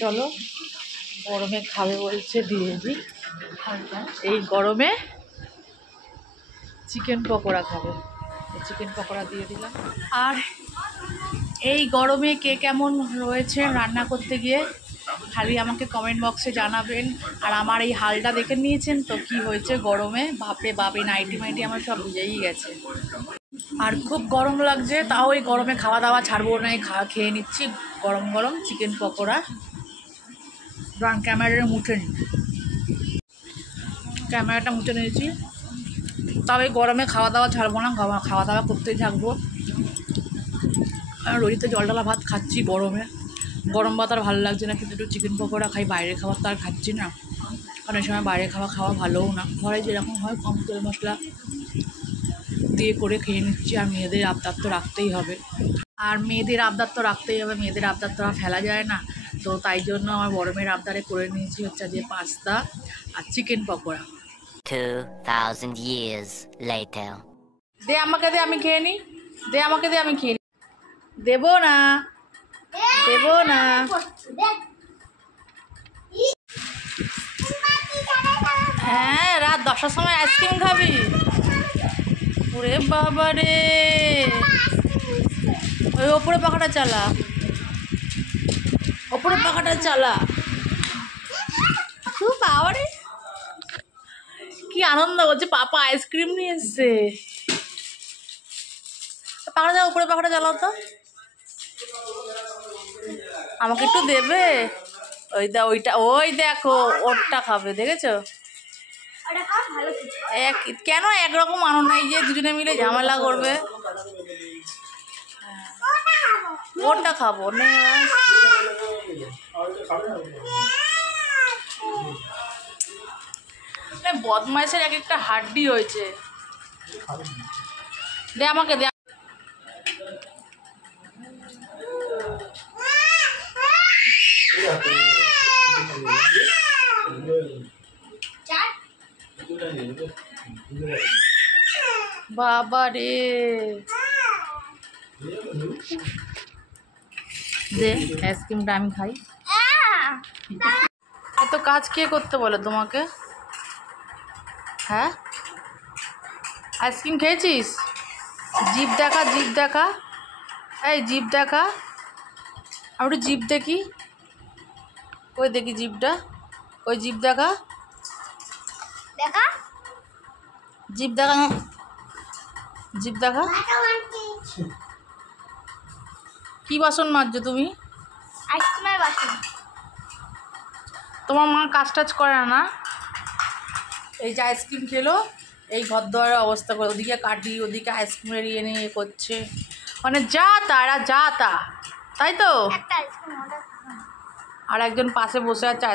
চলো গরমে খাবে বলছে দিয়ে দিই। এই গরমে চিকেন পকোড়া খাবে, চিকেন পকোড়া দিয়ে দিলাম। আর এই গরমে কে কেমন রয়েছে রান্না করতে গিয়ে খালি আমাকে কমেন্ট বক্সে জানাবেন। আর আমার এই হালটা দেখে নিয়েছেন তো কি হয়েছে গরমে, বাপরে বাপে নাইটি মাইটি আমার সব ভিজেই গেছে। আর খুব গরম লাগছে, তাও এই গরমে খাওয়া দাওয়া ছাড়বো না, খেয়ে নিচ্ছি গরম গরম চিকেন পকোড়া। ক্যামেরাটা মুছে নিই, ক্যামেরাটা মুছে নিয়েছি। তবে গরমে খাওয়া দাওয়া ছাড়বো না, খাওয়া দাওয়া করতেই থাকবো। আর রোজিতে জল ডালা ভাত খাচ্ছি গরমে, গরম ভাত আর ভালো লাগছে না, কিন্তু একটু চিকেন পকোড়া খাই। বাইরের খাবার তো আর খাচ্ছি না, কারণ এই সময় বাইরের খাওয়া ভালোও না। ঘরে যেরকম হয় কম তেল মশলা দিয়ে করে খেয়ে নিচ্ছি। আর মেয়েদের আবদার তো রাখতেই হবে, মেয়েদের আবদার তো আর ফেলা যায় না। তো তাই জন্য আমার গরমের আবদারে করে নিয়েছি হচ্ছে যে পাস্তা আর চিকেন পকোড়া। 2000 years later. দে আমাকে, দে আমি খেয়ে নিই, দে আমাকে, দে আমি খেয়ে নিই। দেবো না, দেবো না। হ্যাঁ, রাত 10টার সময় আইসক্রিম খাবি? ওরে বাবা রে, ওই ওপরে পাখাটা চালা, ওপরে পাখাটা চালা। বাবা রে কি আনন্দ করছে, পাপা আইসক্রিম নিয়ে এসছে। পাখাটা চালা, উপরে পাখাটা চালাও তো, আমাকে একটু দেবে? ওই দেখো ওরটা খাবে, দেখেছো? কেন একরকম আনো না, এই যে দুজনে মিলে ঝামেলা করবে। ওরটা খাবো না, বদমাইশের এক একটা হাড্ডি হয়েছে। দে আমাকে, দে। বাবা রে, দে আইসক্রিমটা আমি খাই। এত কাজ কে করতে বলে তোমাকে? হ্যাঁ, আইসক্রিম খেয়েছিস? জিভ দেখা, জিভ দেখা, এই জিভ দেখা, আমি একটু জিভ দেখি। ওই দেখি জিভটা, ওই জিভ দেখা, দেখা জিভ দেখা, জিভ দেখা। কি বাসন মাজছো তুমি? আইসক্রিমের বাসন। তোমার মা কাজ টাজ করে না? এই যে আইসক্রিম খেলো, এই ঘর দোয়ারের অবস্থা করে, ওদিকে কাটি, ওদিকে আইসক্রিমের ইয়ে নিয়ে করছে, মানে যা তারা যা তা, তাই তো। একটা আইসক্রিম অর্ডার। আর একজন পাশে বসে আছে।